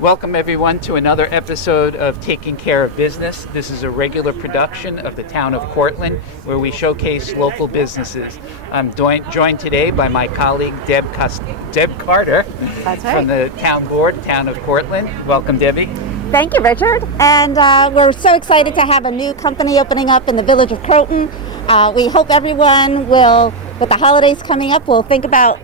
Welcome everyone to another episode of Taking Care of Business. This is a regular production of the town of Cortlandt where we showcase local businesses. I'm joined today by my colleague Deb Carter. That's right. From the town board, town of Cortlandt. Welcome, Debbie. Thank you, Richard. And we're so excited to have a new company opening up in the village of Croton. We hope everyone will, with the holidays coming up, will think about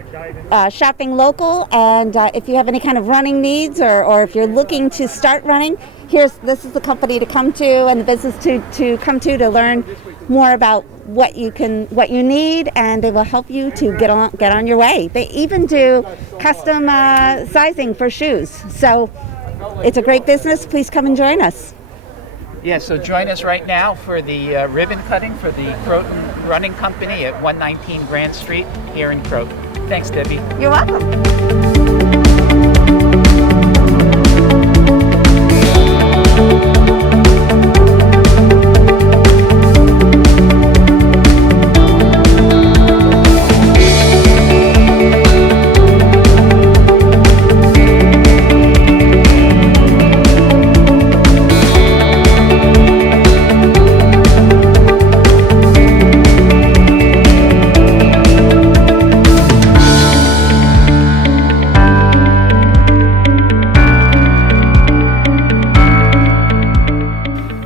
shopping local. And if you have any kind of running needs or if you're looking to start running, this is the company to come to and the business to come to learn more about what you need, and they will help you to get on your way. They even do custom sizing for shoes. So it's a great business. Please come and join us. Yeah, so join us right now for the ribbon cutting for the Croton Running Company at 119 Grant Street here in Croton. Thanks, Debbie. You're welcome.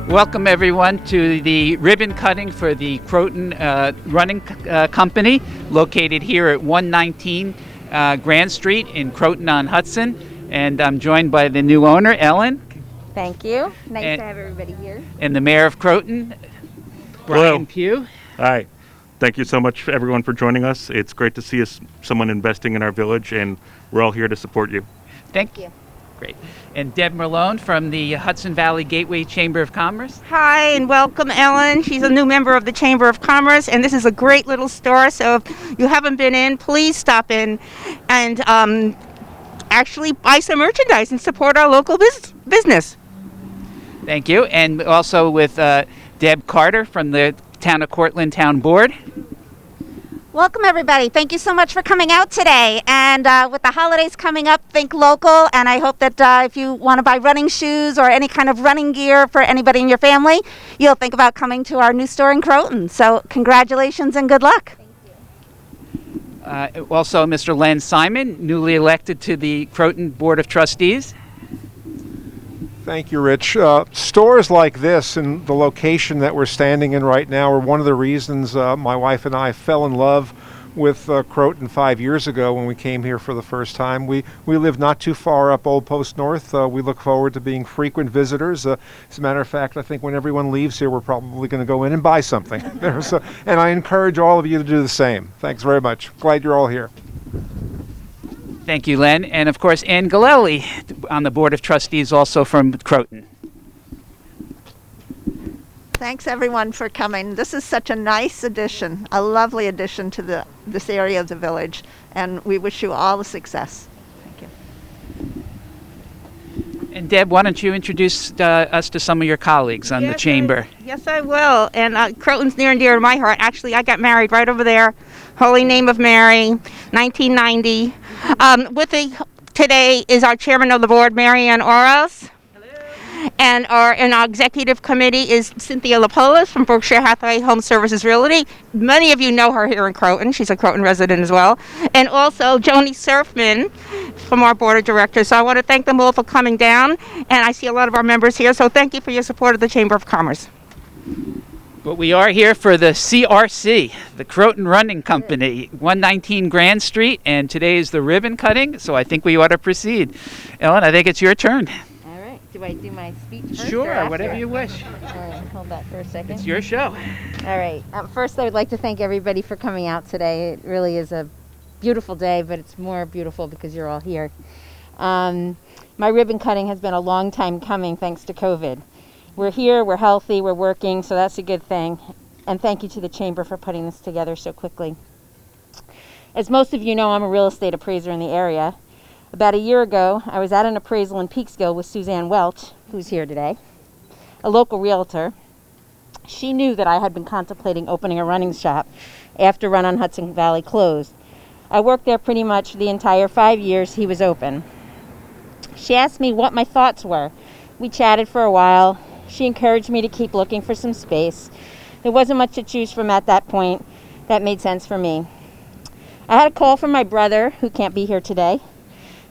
Welcome everyone to the ribbon cutting for the Croton Running Company, located here at 119 Grand Street in Croton on Hudson. And I'm joined by the new owner, Ellen. Thank you. Nice to have everybody here. And the mayor of Croton, Brian Pugh. Hi. Thank you so much, everyone, for joining us. It's great to see someone investing in our village, and we're all here to support you. Thank you. Great. And Deb Merlone from the Hudson Valley Gateway Chamber of Commerce. Hi, and welcome, Ellen. She's a new member of the Chamber of Commerce, and this is a great little store, so if you haven't been in, please stop in and actually buy some merchandise and support our local business. Thank you. And also with Deb Carter from the Town of Cortlandt Town Board. Welcome, everybody. Thank you so much for coming out today. And with the holidays coming up, think local. And I hope that if you want to buy running shoes or any kind of running gear for anybody in your family, you'll think about coming to our new store in Croton. So congratulations and good luck. Also, Mr. Len Simon, newly elected to the Croton Board of Trustees. Thank you, Rich. Stores like this and the location that we're standing in right now are one of the reasons my wife and I fell in love with Croton 5 years ago when we came here for the first time. We live not too far up Old Post North. We look forward to being frequent visitors. As a matter of fact, I think when everyone leaves here, we're probably going to go in and buy something. And I encourage all of you to do the same. Thanks very much. Glad you're all here. Thank you, Len. And of course, Ann Galelli on the Board of Trustees, also from Croton. Thanks, everyone, for coming. This is such a nice addition, a lovely addition to this area of the village, and we wish you all the success. Thank you. And Deb, why don't you introduce us to some of your colleagues on the chamber? Yes, I will. And Croton's near and dear to my heart. Actually, I got married right over there, Holy Name of Mary, 1990. Today is our chairman of the board, Marianne Oros. And our executive committee is Cynthia Lapolis from Berkshire Hathaway Home Services Realty. Many of you know her here in Croton. She's a Croton resident as well. And also Joni Surfman from our board of directors. So I want to thank them all for coming down. And I see a lot of our members here. So thank you for your support of the Chamber of Commerce. But we are here for the CRC, the Croton Running Company, 119 Grand Street. And today is the ribbon cutting. So I think we ought to proceed. Ellen, I think it's your turn. Do I do my speech first? Sure, whatever you wish. All right, hold that for a second. It's your show. All right. First, I would like to thank everybody for coming out today. It really is a beautiful day, but it's more beautiful because you're all here. My ribbon cutting has been a long time coming thanks to COVID. We're here, we're healthy, we're working, so that's a good thing. And thank you to the Chamber for putting this together so quickly. As most of you know, I'm a real estate appraiser in the area. About a year ago, I was at an appraisal in Peekskill with Suzanne Welch, who's here today, a local realtor. She knew that I had been contemplating opening a running shop after Run on Hudson Valley closed. I worked there pretty much the entire 5 years he was open. She asked me what my thoughts were. We chatted for a while. She encouraged me to keep looking for some space. There wasn't much to choose from at that point. That made sense for me. I had a call from my brother, who can't be here today,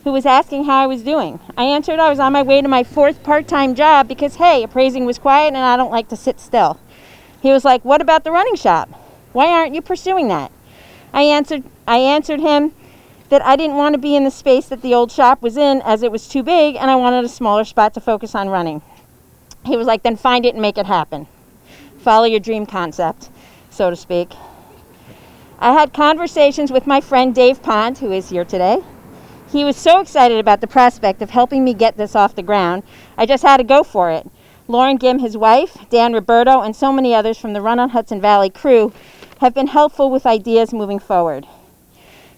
who was asking how I was doing. I answered I was on my way to my 4th part-time job because, hey, appraising was quiet and I don't like to sit still. He was like, what about the running shop? Why aren't you pursuing that? I answered him that I didn't want to be in the space that the old shop was in as it was too big and I wanted a smaller spot to focus on running. He was like, then find it and make it happen. Follow your dream concept, so to speak. I had conversations with my friend Dave Pond, who is here today. He was so excited about the prospect of helping me get this off the ground, I just had to go for it. Lauren Gim, his wife, Dan Roberto, and so many others from the Run on Hudson Valley crew have been helpful with ideas moving forward.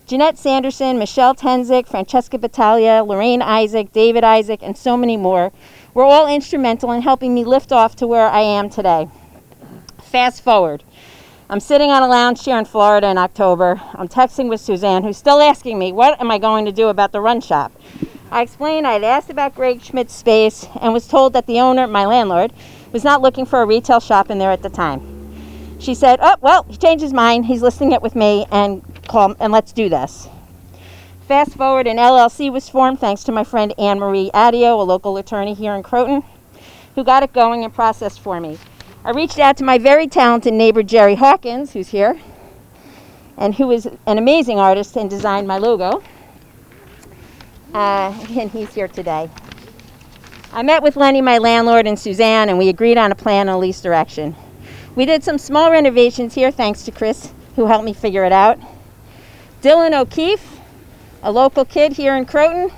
Jeanette Sanderson, Michelle Tenzik, Francesca Battaglia, Lorraine Isaac, David Isaac, and so many more were all instrumental in helping me lift off to where I am today. Fast forward. I'm sitting on a lounge here in Florida in October. I'm texting with Suzanne, who's still asking me, what am I going to do about the run shop? I explained I had asked about Greg Schmidt's space and was told that the owner, my landlord, was not looking for a retail shop in there at the time. She said, oh, well, he changed his mind. He's listing it with me and let's do this. Fast forward, an LLC was formed thanks to my friend Anne Marie Adio, a local attorney here in Croton, who got it going and processed for me. I reached out to my very talented neighbor, Jerry Hawkins, who's here, and who is an amazing artist and designed my logo. And he's here today. I met with Lenny, my landlord, and Suzanne, and we agreed on a plan and a lease direction. We did some small renovations here, thanks to Chris, who helped me figure it out. Dylan O'Keefe, a local kid here in Croton,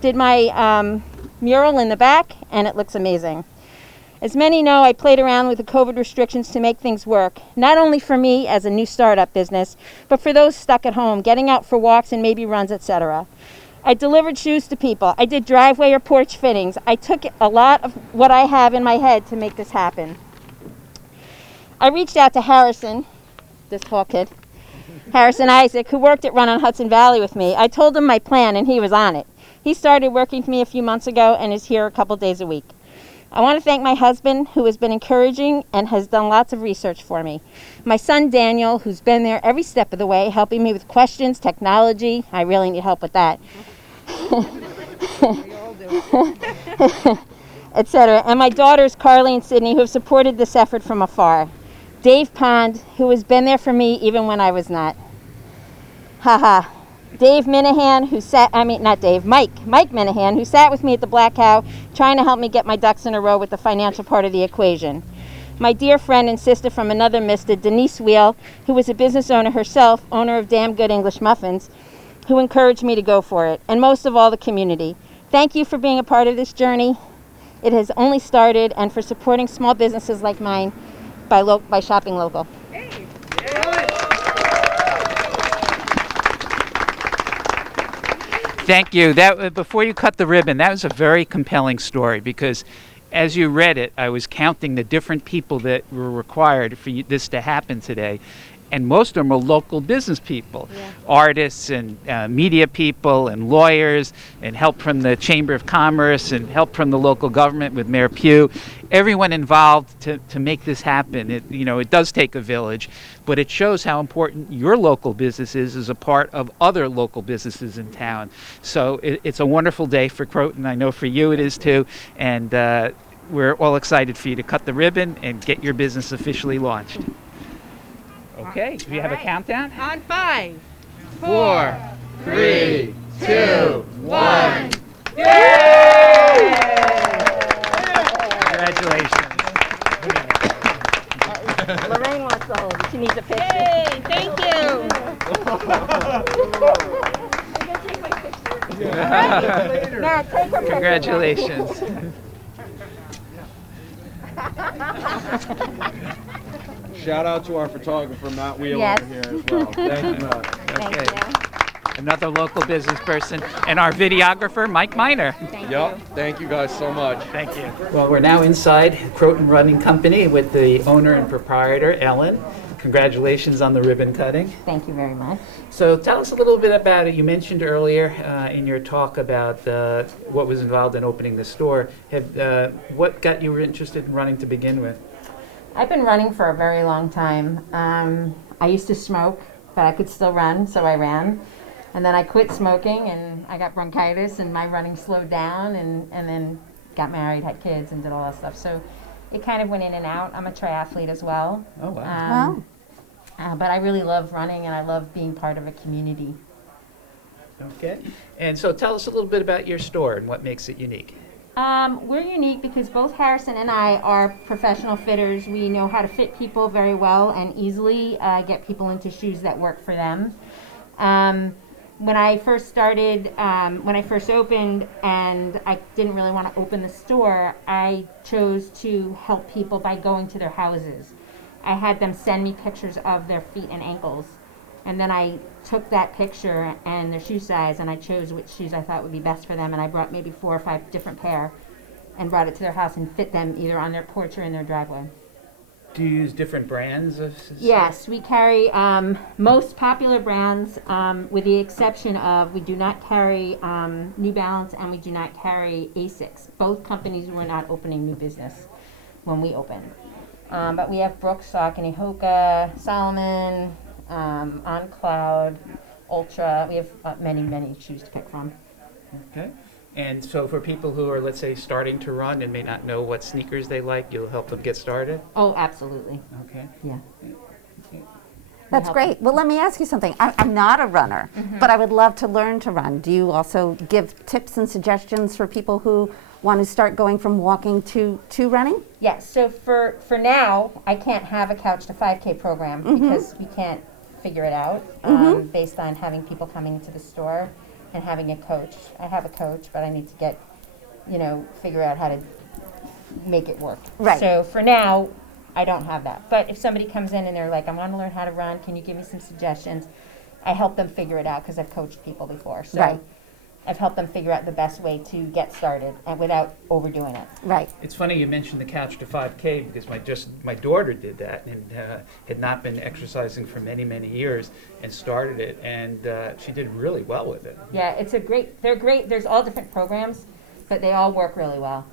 did my mural in the back, and it looks amazing. As many know, I played around with the COVID restrictions to make things work, not only for me as a new startup business, but for those stuck at home, getting out for walks and maybe runs, etc. I delivered shoes to people. I did driveway or porch fittings. I took a lot of what I have in my head to make this happen. I reached out to Harrison, this tall kid, Harrison Isaac, who worked at Run on Hudson Valley with me. I told him my plan and he was on it. He started working for me a few months ago and is here a couple days a week. I want to thank my husband, who has been encouraging and has done lots of research for me. My son, Daniel, who's been there every step of the way, helping me with questions, technology. I really need help with that. Etc. And my daughters, Carly and Sydney, who have supported this effort from afar. Dave Pond, who has been there for me even when I was not. Haha. Dave Minahan, Mike Minahan, who sat with me at the Black Cow, trying to help me get my ducks in a row with the financial part of the equation. My dear friend and sister from another mister, Denise Wheel, who was a business owner herself, owner of Damn Good English Muffins, who encouraged me to go for it. And most of all, the community. Thank you for being a part of this journey. It has only started, and for supporting small businesses like mine by shopping local. Thank you. Before you cut the ribbon, that was a very compelling story because as you read it, I was counting the different people that were required for this to happen today. And most of them are local business people, artists and media people and lawyers and help from the Chamber of Commerce and help from the local government with Mayor Pugh. Everyone involved to make this happen. It does take a village, but it shows how important your local business is as a part of other local businesses in town. So it's a wonderful day for Croton. I know for you it is too. And we're all excited for you to cut the ribbon and get your business officially launched. Okay, do you have a countdown? On 5, 4, 3, 2, 1. Yay! Congratulations. Lorraine wants to hold it. She needs a picture. Yay, thank you. Matt, take her picture. Congratulations. Shout out to our photographer, Matt Wheel, Yes. over here as well. Thank you, Matt. Thank Okay. you. Another local business person, and our videographer, Mike Miner. Thank Yep. Thank you guys so much. Thank you. Well, we're now inside Croton Running Company with the owner and proprietor, Ellen. congratulations on the ribbon cutting. Thank you very much. So tell us a little bit about it. You mentioned earlier in your talk about what was involved in opening the store. What got you interested in running to begin with? I've been running for a very long time. I used to smoke, but I could still run, so I ran. And then I quit smoking, and I got bronchitis, and my running slowed down, and then got married, had kids, and did all that stuff. So it kind of went in and out. I'm a triathlete as well. Oh, wow. But I really love running, and I love being part of a community. Okay. And so tell us a little bit about your store and what makes it unique. We're unique because both Harrison and I are professional fitters. We know how to fit people very well and easily get people into shoes that work for them. When I first started, when I first opened and I didn't really want to open the store, I chose to help people by going to their houses. I had them send me pictures of their feet and ankles. And then I took that picture and their shoe size, and I chose which shoes I thought would be best for them, and I brought maybe 4 or 5 different pair and brought it to their house and fit them either on their porch or in their driveway. Do you use different brands of? Yes, we carry most popular brands, with the exception of we do not carry New Balance and we do not carry Asics. Both companies were not opening new business when we opened. But we have Brooks, Saucony, Hoka, Solomon, On Cloud, Ultra. We have many, many shoes to pick from. Okay. And so for people who are, let's say, starting to run and may not know what sneakers they like, you'll help them get started? Oh, absolutely. Okay. Yeah. That's great. Well, let me ask you something. I'm not a runner, but I would love to learn to run. Do you also give tips and suggestions for people who want to start going from walking to running? Yes. So for now, I can't have a Couch to 5K program because we can't figure it out based on having people coming into the store and having a coach. I have a coach, but I need to get, figure out how to make it work. Right. So for now, I don't have that. But if somebody comes in and they're like, I want to learn how to run, can you give me some suggestions? I help them figure it out because I've coached people before. So Right. I've helped them figure out the best way to get started and without overdoing it. Right. It's funny you mentioned the Couch to 5K because my daughter did that and had not been exercising for many, many years and started it, and she did really well with it. Yeah, they're great. There's all different programs, but they all work really well.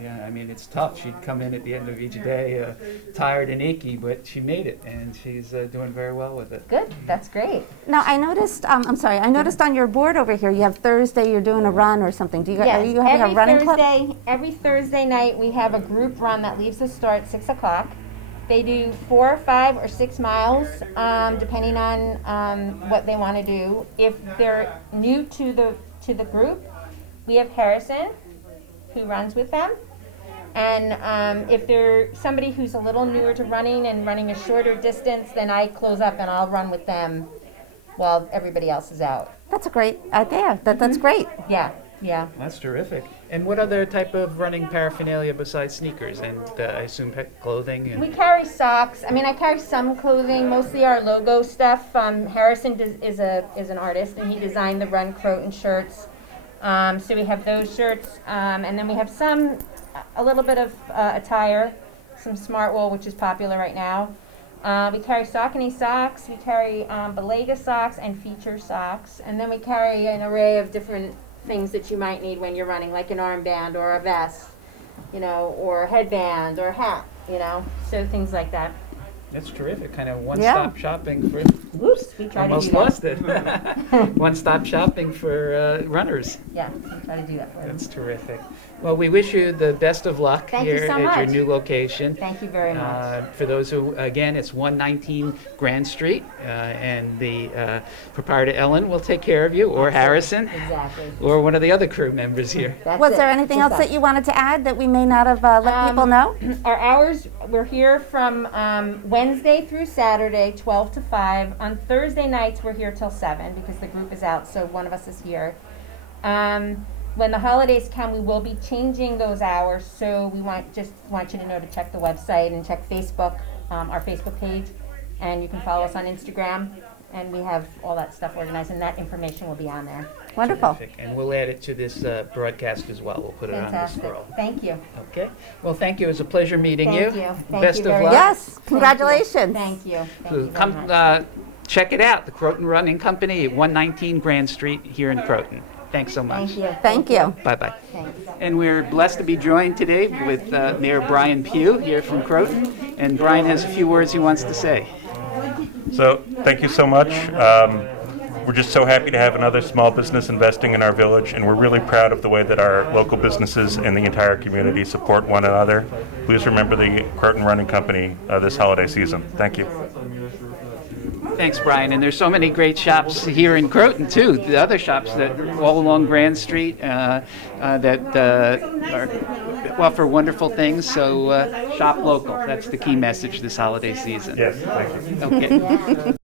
Yeah, I mean, it's tough. She'd come in at the end of each day tired and achy, but she made it, and she's doing very well with it. Good, that's great. Now, I noticed, I noticed on your board over here, you have Thursday, you're doing a run or something. Are you having a running club? Every Thursday night, we have a group run that leaves the store at 6 o'clock. They do 4, 5, or 6 miles, depending on what they want to do. If they're new to the group, we have Harrison, who runs with them. And if they're somebody who's a little newer to running and running a shorter distance, then I close up and I'll run with them while everybody else is out. That's a great idea. That's great. Yeah, yeah. That's terrific. And what other type of running paraphernalia besides sneakers and I assume clothing? And We carry socks. I mean, I carry some clothing, mostly our logo stuff. Harrison is an artist, and he designed the Run Croton shirts. So we have those shirts, and then we have a little bit of attire, some smart wool, which is popular right now. We carry Saucony socks, we carry Belega socks and feature socks, and then we carry an array of different things that you might need when you're running, like an armband or a vest, or a headband or a hat, so things like that. that's terrific. Kind of one-stop shopping for. Whoops, we try Almost to do lost it. One-stop shopping for runners. that. Yeah, we try to do that for them. That's terrific. Well, we wish you the best of luck Thank you here so at your much. new location. Thank you very much. For those who, again, it's 119 Grand Street, and the proprietor Ellen will take care of you, or Harrison, Exactly. or one of the other crew members here. That's Was it. there anything Just else that. that you wanted to add that we may not have let people know? Our hours, we're here from Wednesday through Saturday, 12 to 5. On Thursday nights, we're here till 7 because the group is out, so one of us is here. When the holidays come, we will be changing those hours, so we want you to know to check the website and check Facebook, our Facebook page, and you can follow us on Instagram, and we have all that stuff organized, and that information will be on there. Wonderful. Terrific. And we'll add it to this broadcast as well. We'll put it on the scroll. Thank you. Okay. Well, thank you. It was a pleasure meeting Thank you. you. Thank Best you of very luck. much. Yes, congratulations. Thank you. Thank So you very come much. check it out, the Croton Running Company at 119 Grand Street here in Croton. Thanks so much. Thank you. Thank you. Bye-bye. Thanks. And we're blessed to be joined today with Mayor Brian Pugh here from Croton. And Brian has a few words he wants to say. So, thank you so much. We're just so happy to have another small business investing in our village, and we're really proud of the way that our local businesses and the entire community support one another. Please remember the Croton Running Company this holiday season. Thank you. Thanks, Brian. And there's so many great shops here in Croton, too. The other shops that all along Grand Street that offer wonderful things. So shop local. That's the key message this holiday season. Yes, thank you. Okay.